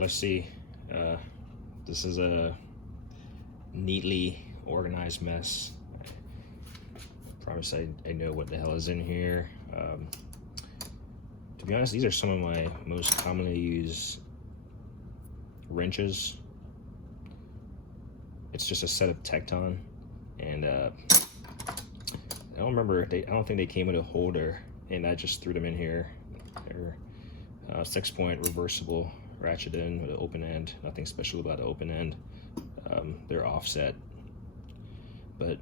let's see. This is a neatly organized mess. I promise I know what the hell is in here. To be honest, these are some of my most commonly used wrenches. It's just a set of Tecton, and I don't think they came with a holder, and I just threw them in here. They're 6-point reversible ratchet in with an open end. Nothing special about the open end. They're offset, but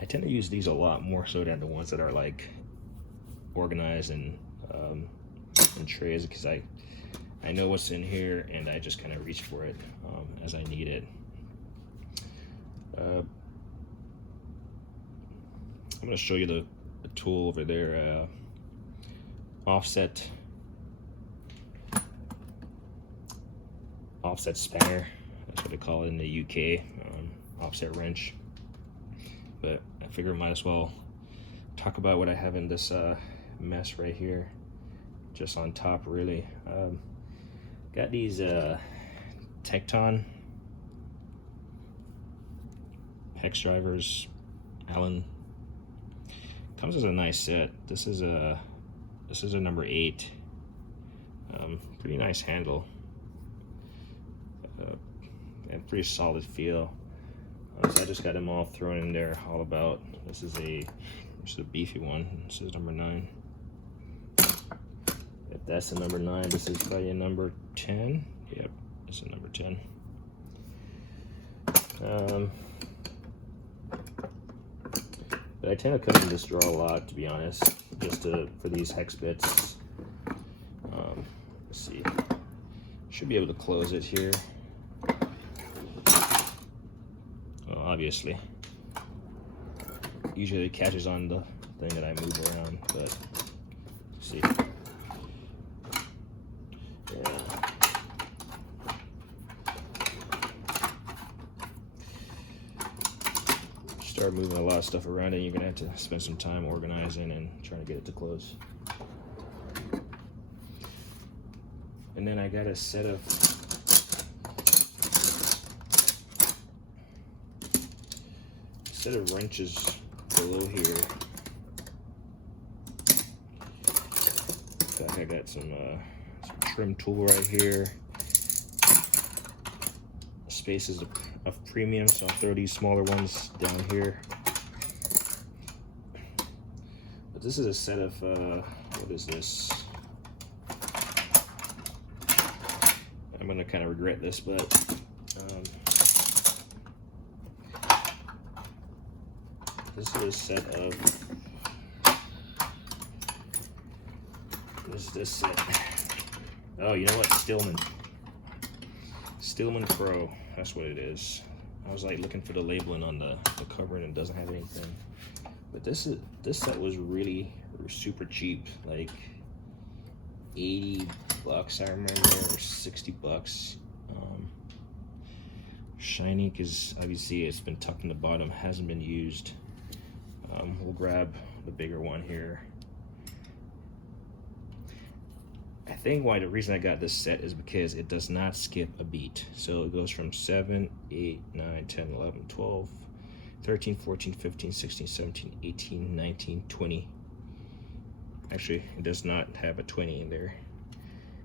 I tend to use these a lot more so than the ones that are like organized and in trays, because I know what's in here and I just kind of reach for it as I need it. I'm going to show you the tool over there. Offset spanner, that's what they call it in the UK. Offset wrench. But I figure I might as well talk about what I have in this mess right here, just on top really. Got these Tecton hex drivers, Allen. Comes as a nice set. This is a number 8. Pretty nice handle, and pretty solid feel. So I just got them all thrown in there all about. This is a beefy one. This is number 9. If that's a number 9, this is probably a number 10. Yep, this is a number 10. But I tend to cut in this drawer a lot, to be honest, just for these hex bits. Let's see. Should be able to close it here. Well, obviously. Usually it catches on the thing that I move around, but let's see. Yeah. Start moving a lot of stuff around, and you're gonna have to spend some time organizing and trying to get it to close. And then I got a set of wrenches below here. In fact, I got some trim tool right here. Spaces of premium, so I'll throw these smaller ones down here. But this is a set of what is this? I'm gonna kind of regret this, but this is a set of, what is this set? Oh, you know what? Stillman Pro. That's what it is. I was like looking for the labeling on the cover, and it doesn't have anything. But this set was really super cheap, like $80 I remember, or $60. Shiny because obviously it's been tucked in the bottom, hasn't been used. We'll grab the bigger one here. I think the reason I got this set is because it does not skip a beat. So it goes from 7, 8, 9, 10, 11, 12, 13, 14, 15, 16, 17, 18, 19, 20. Actually, it does not have a 20 in there.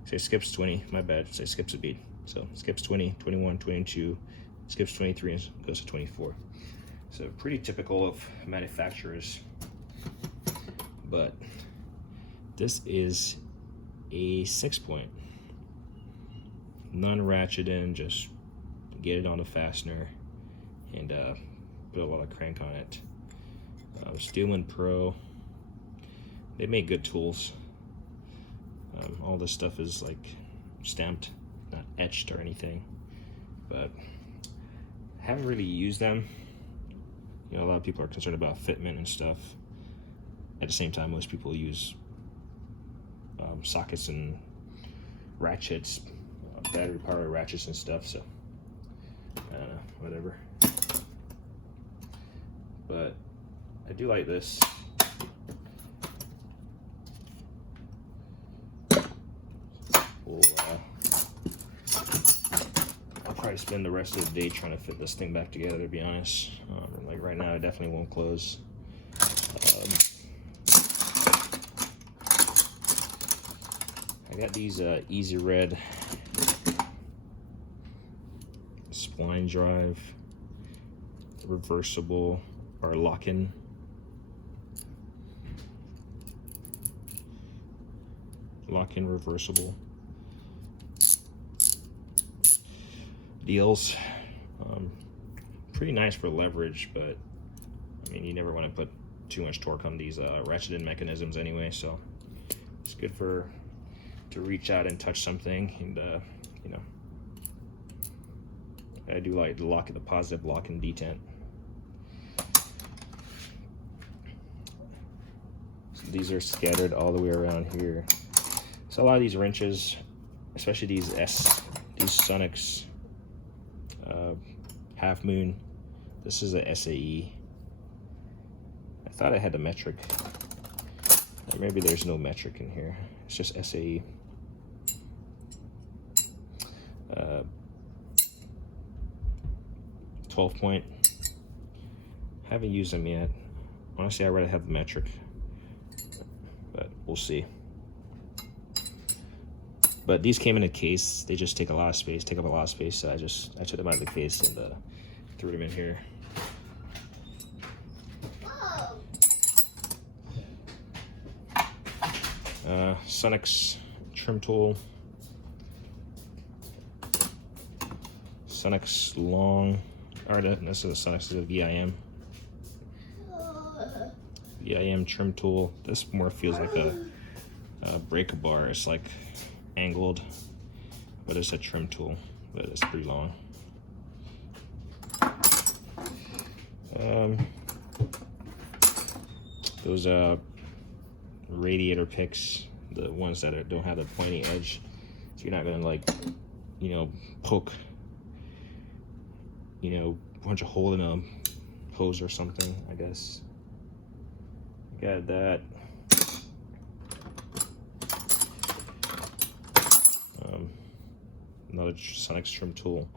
So it skips 20, my bad, so it skips a beat. So it skips 20, 21, 22, skips 23, and goes to 24. So pretty typical of manufacturers. But this is a 6-point. Non-ratchet in, just get it on the fastener and put a lot of crank on it. Stillman Pro. They make good tools. All this stuff is like stamped, not etched or anything, but I haven't really used them. You know, a lot of people are concerned about fitment and stuff. At the same time, most people use sockets and ratchets, battery powered ratchets and stuff, so I don't know, whatever. But I do like this. We'll probably spend the rest of the day trying to fit this thing back together, to be honest. Like right now, it definitely won't close. I got these Easy Red spline drive, reversible or lock-in. Lock-in reversible deals. Pretty nice for leverage, but I mean, you never want to put too much torque on these ratcheted mechanisms anyway, so it's good to reach out and touch something. And you know, I do like the positive lock and detent. So these are scattered all the way around here. So a lot of these wrenches, especially these Sonics Half Moon, this is a SAE. I thought I had the metric. Or maybe there's no metric in here. It's just SAE. 12-point. Haven't used them yet. Honestly, I'd rather have the metric, but we'll see. But these came in a case. They just take a lot of space, take up a lot of space. So I took them out of the case and threw them in here. Sonics trim tool. Sonics long. Alright, this is a Sonics VIM. VIM trim tool. This more feels like a breaker bar. It's like angled, but it's a trim tool, but it's pretty long. Those radiator picks, the ones that don't have the pointy edge, so you're not gonna, like, you know, poke, you know, punch a hole in a hose or something, I guess. Got that. Another Sonics trim tool.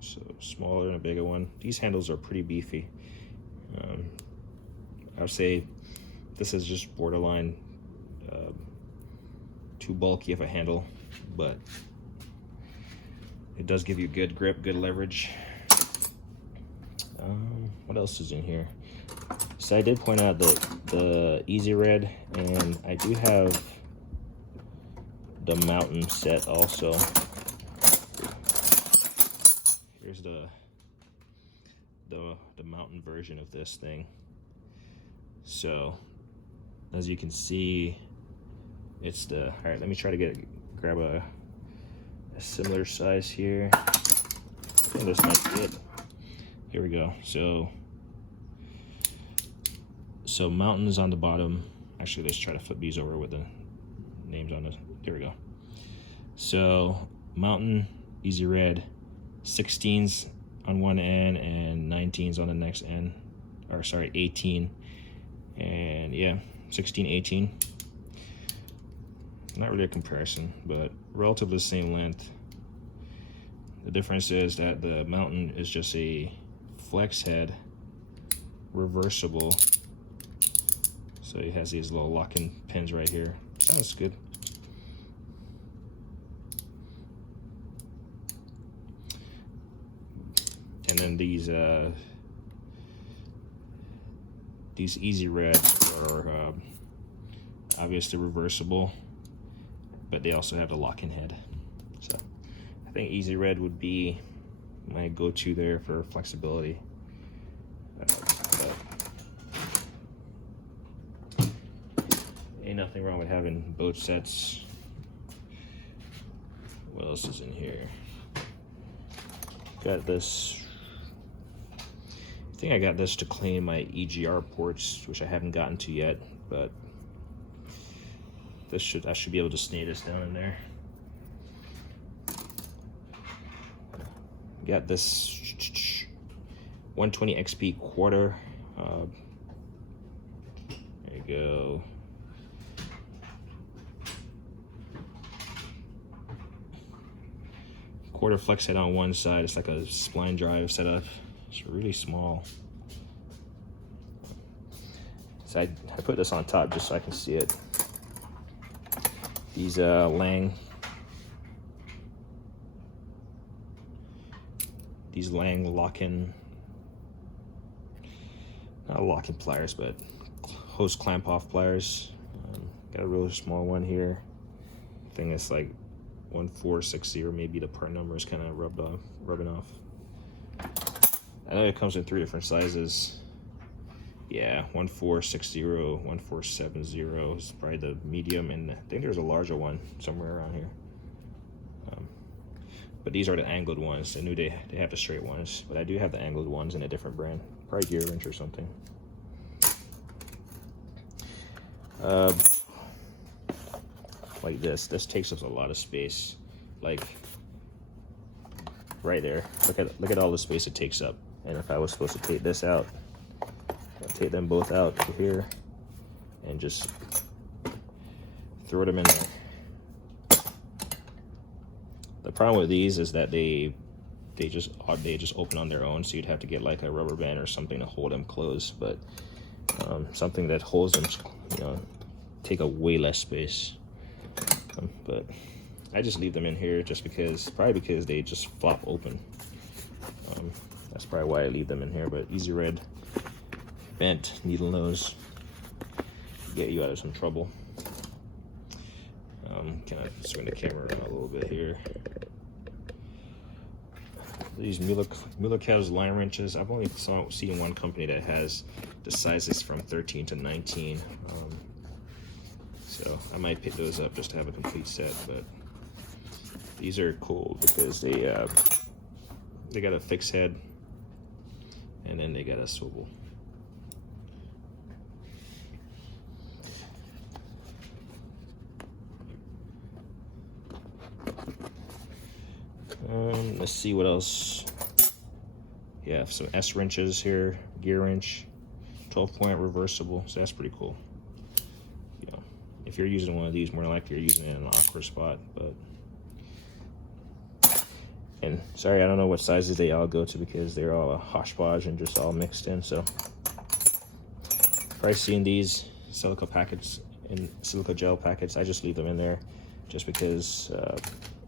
So smaller and a bigger one. These handles are pretty beefy. I would say this is just borderline too bulky of a handle, but it does give you good grip, good leverage. What else is in here? So I did point out the Easy Red, and I do have the Mountain set also. Here's the Mountain version of this thing. So as you can see, it's the, all right, let me try to grab a similar size here. I think this might be it. Here we go. So Mountain is on the bottom. Actually, let's try to flip these over with the names on this. Here we go. So Mountain, Easy Red, 16s on one end and 19s on the next end. Or sorry, 18. And yeah, 16, 18. Not really a comparison, but relatively the same length. The difference is that the Mountain is just a flex head, reversible. So it has these little locking pins right here. Sounds good. And then these Easy Reds are obviously reversible, but they also have the locking head. So I think Easy Red would be my go-to there for flexibility. Ain't nothing wrong with having both sets. What else is in here? Got this. I think I got this to clean my EGR ports, which I haven't gotten to yet, but I should be able to snake this down in there. Got this 120 XP quarter. There you go. quarter flex head on one side. It's like a spline drive setup. It's really small. So I put this on top just so I can see it. These Lang lock-in, not lock-in pliers, but hose clamp off pliers. Got a really small one here. I think it's like 1460, maybe the part number is kind of rubbing off. I know it comes in 3 different sizes. Yeah, 1460, 1470 is probably the medium, and I think there's a larger one somewhere around here. But these are the angled ones. I knew they have the straight ones, but I do have the angled ones in a different brand, probably Gear Wrench or something. Like this takes up a lot of space. Like right there, look at all the space it takes up. And if I was supposed to take this out, I'll take them both out to here and just throw them in there. The problem with these is that they just open on their own, so you'd have to get like a rubber band or something to hold them closed. But something that holds them, you know, take up way less space. But I just leave them in here just because, probably because they just flop open. That's probably why I leave them in here. But Easy Red bent needle nose get you out of some trouble. Can I swing the camera around a little bit here? These Mueller Kells line wrenches. I've only seen one company that has the sizes from 13 to 19. So I might pick those up just to have a complete set. But these are cool because they got a fixed head and then they got a swivel. Let's see what else. Yeah, some S wrenches here, gear wrench, 12-point reversible. So that's pretty cool. You know, if you're using one of these, more likely you're using it in an awkward spot. But and sorry, I don't know what sizes they all go to because they're all a hodgepodge and just all mixed in. So probably seeing these silica packets and silica gel packets, I just leave them in there just because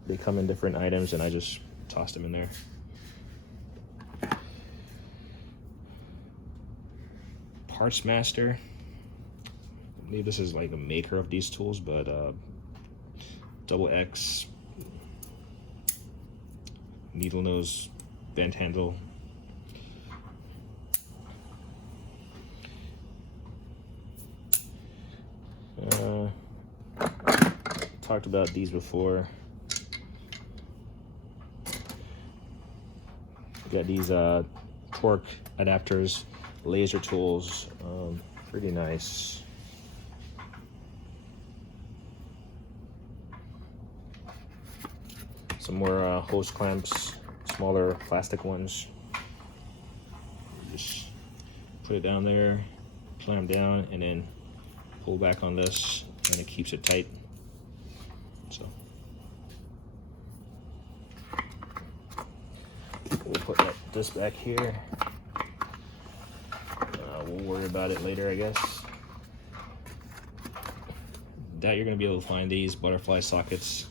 they come in different items and I just toss them in there. Parts Master. I believe this is like the maker of these tools, but double X needle nose bent handle. Talked about these before. Got these torque adapters, laser tools, pretty nice. Some more hose clamps, smaller plastic ones. Just put it down there, clamp down, and then pull back on this, and it keeps it tight. So we'll put this back here. We'll worry about it later, I guess. That you're going to be able to find these butterfly sockets.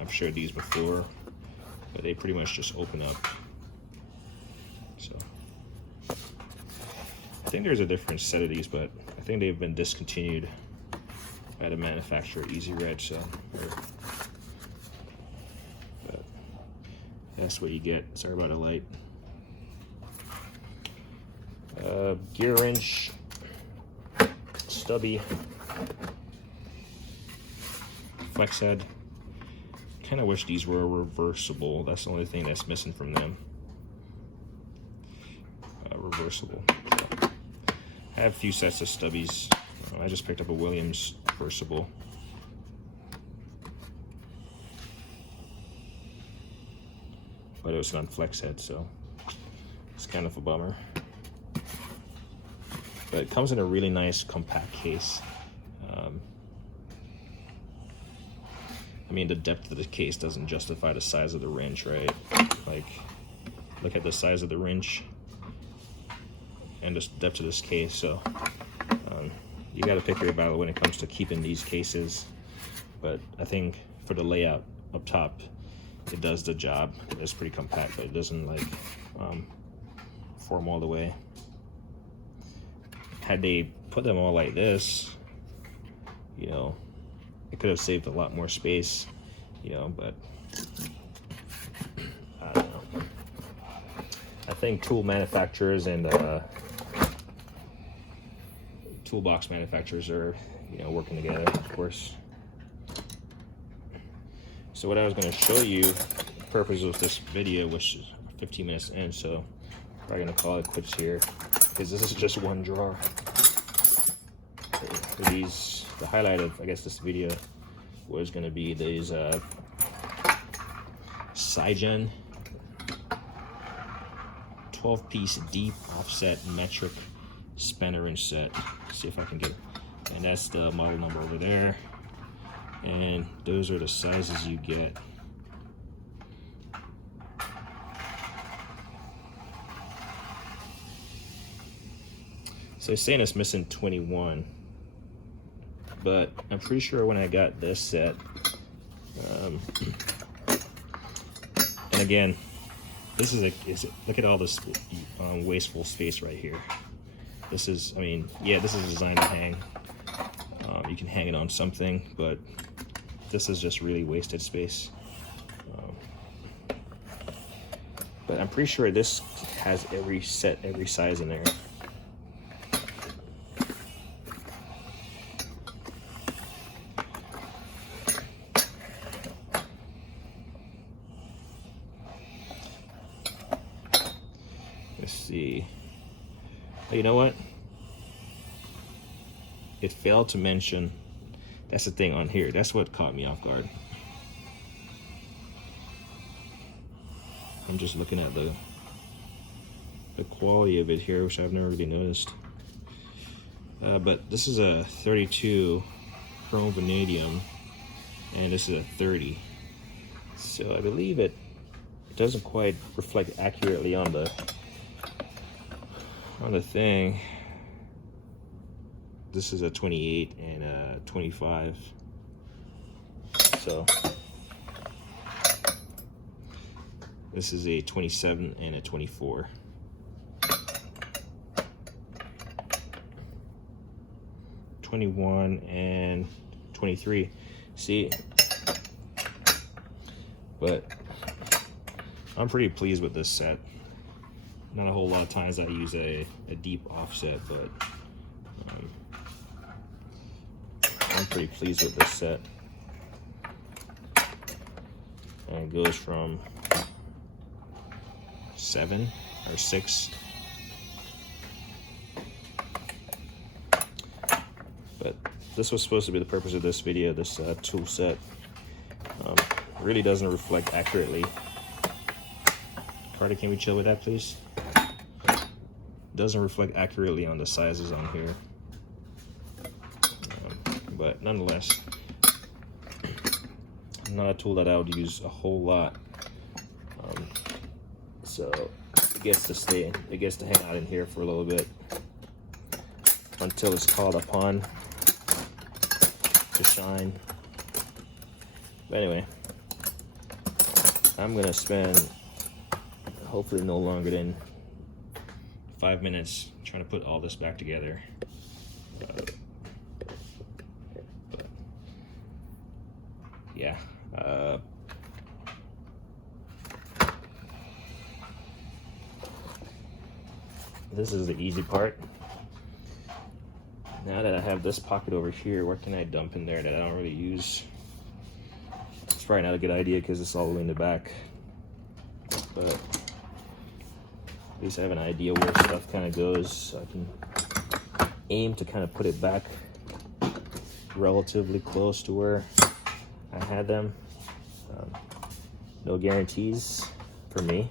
I've showed these before, but they pretty much just open up. So I think there's a different set of these, but I think they've been discontinued by the manufacturer, Easy Red. So but that's what you get. Sorry about the light. Gear wrench, stubby, flex head. Kind of wish these were reversible. That's the only thing that's missing from them. Reversible. So, I have a few sets of stubbies. I just picked up a Williams reversible. But it was an unflex head, so it's kind of a bummer. But it comes in a really nice compact case. mean, the depth of the case doesn't justify the size of the wrench, right? Like, look at the size of the wrench and the depth of this case. So you got to pick your battle when it comes to keeping these cases. But I think for the layout up top, it does the job. It's pretty compact, but it doesn't like form all the way. Had they put them all like this, you know, it could have saved a lot more space, you know, but I don't know. I think tool manufacturers and toolbox manufacturers are, you know, working together, of course. So what I was going to show you, the purpose of this video, which is 15 minutes in, so I'm probably going to call it quits here, because this is just one drawer. These, the highlight of, I guess, this video was going to be these Cygen 12-piece deep offset metric spanner wrench set. See if I can get it. And that's the model number over there. And those are the sizes you get. So it's saying it's missing 21, but I'm pretty sure when I got this set, and again, this is look at all this wasteful space right here. This is, I mean, yeah, this is designed to hang. You can hang it on something, but this is just really wasted space. But I'm pretty sure this has every size in there. Let's see. Oh, you know what? It failed to mention, that's the thing on here. That's what caught me off guard. I'm just looking at the quality of it here, which I've never really noticed. But this is a 32 chrome vanadium, and this is a 30. So I believe it doesn't quite reflect accurately on the thing. This is a 28 and a 25. So this is a 27 and a 24. '21 and 23. See, but I'm pretty pleased with this set. Not a whole lot of times I use a deep offset, but I'm pretty pleased with this set. And it goes from 7 or 6. But this was supposed to be the purpose of this video, this tool set. Really doesn't reflect accurately. Carter, can we chill with that, please? Doesn't reflect accurately on the sizes on here. But nonetheless, not a tool that I would use a whole lot. So it gets to stay, it gets to hang out in here for a little bit until it's called upon to shine. But anyway, I'm gonna spend hopefully no longer than 5 minutes trying to put all this back together. Yeah. This is the easy part. Now that I have this pocket over here, what can I dump in there that I don't really use? It's probably not a good idea because it's all the way in the back. But at least I have an idea where stuff kind of goes, so I can aim to kind of put it back relatively close to where I had them. No guarantees for me.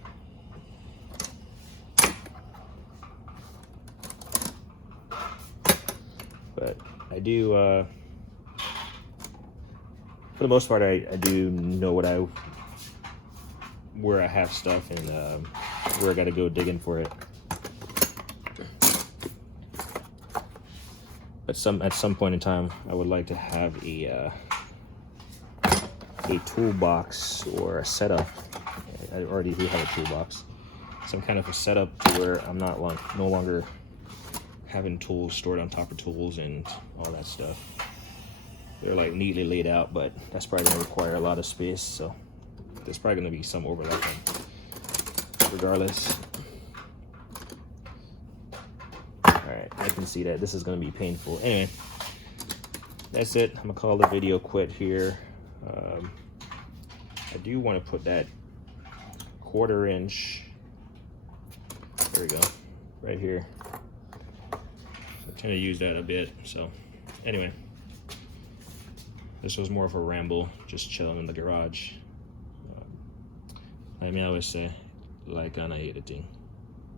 But I do, for the most part, I do know where I have stuff and where I got to go digging for it. But at some point in time, I would like to have a toolbox or a setup. I already do have a toolbox. Some kind of a setup to where I'm no longer having tools stored on top of tools and all that stuff. They're like neatly laid out, but that's probably gonna require a lot of space, so there's probably gonna be some overlapping regardless. Alright, I can see that this is gonna be painful. Anyway, that's it. I'm gonna call the video quit here. I do want to put that 1/4 inch, there we go, right here. I'm trying to use that a bit. So anyway, this was more of a ramble, just chilling in the garage. I always say, like on editing.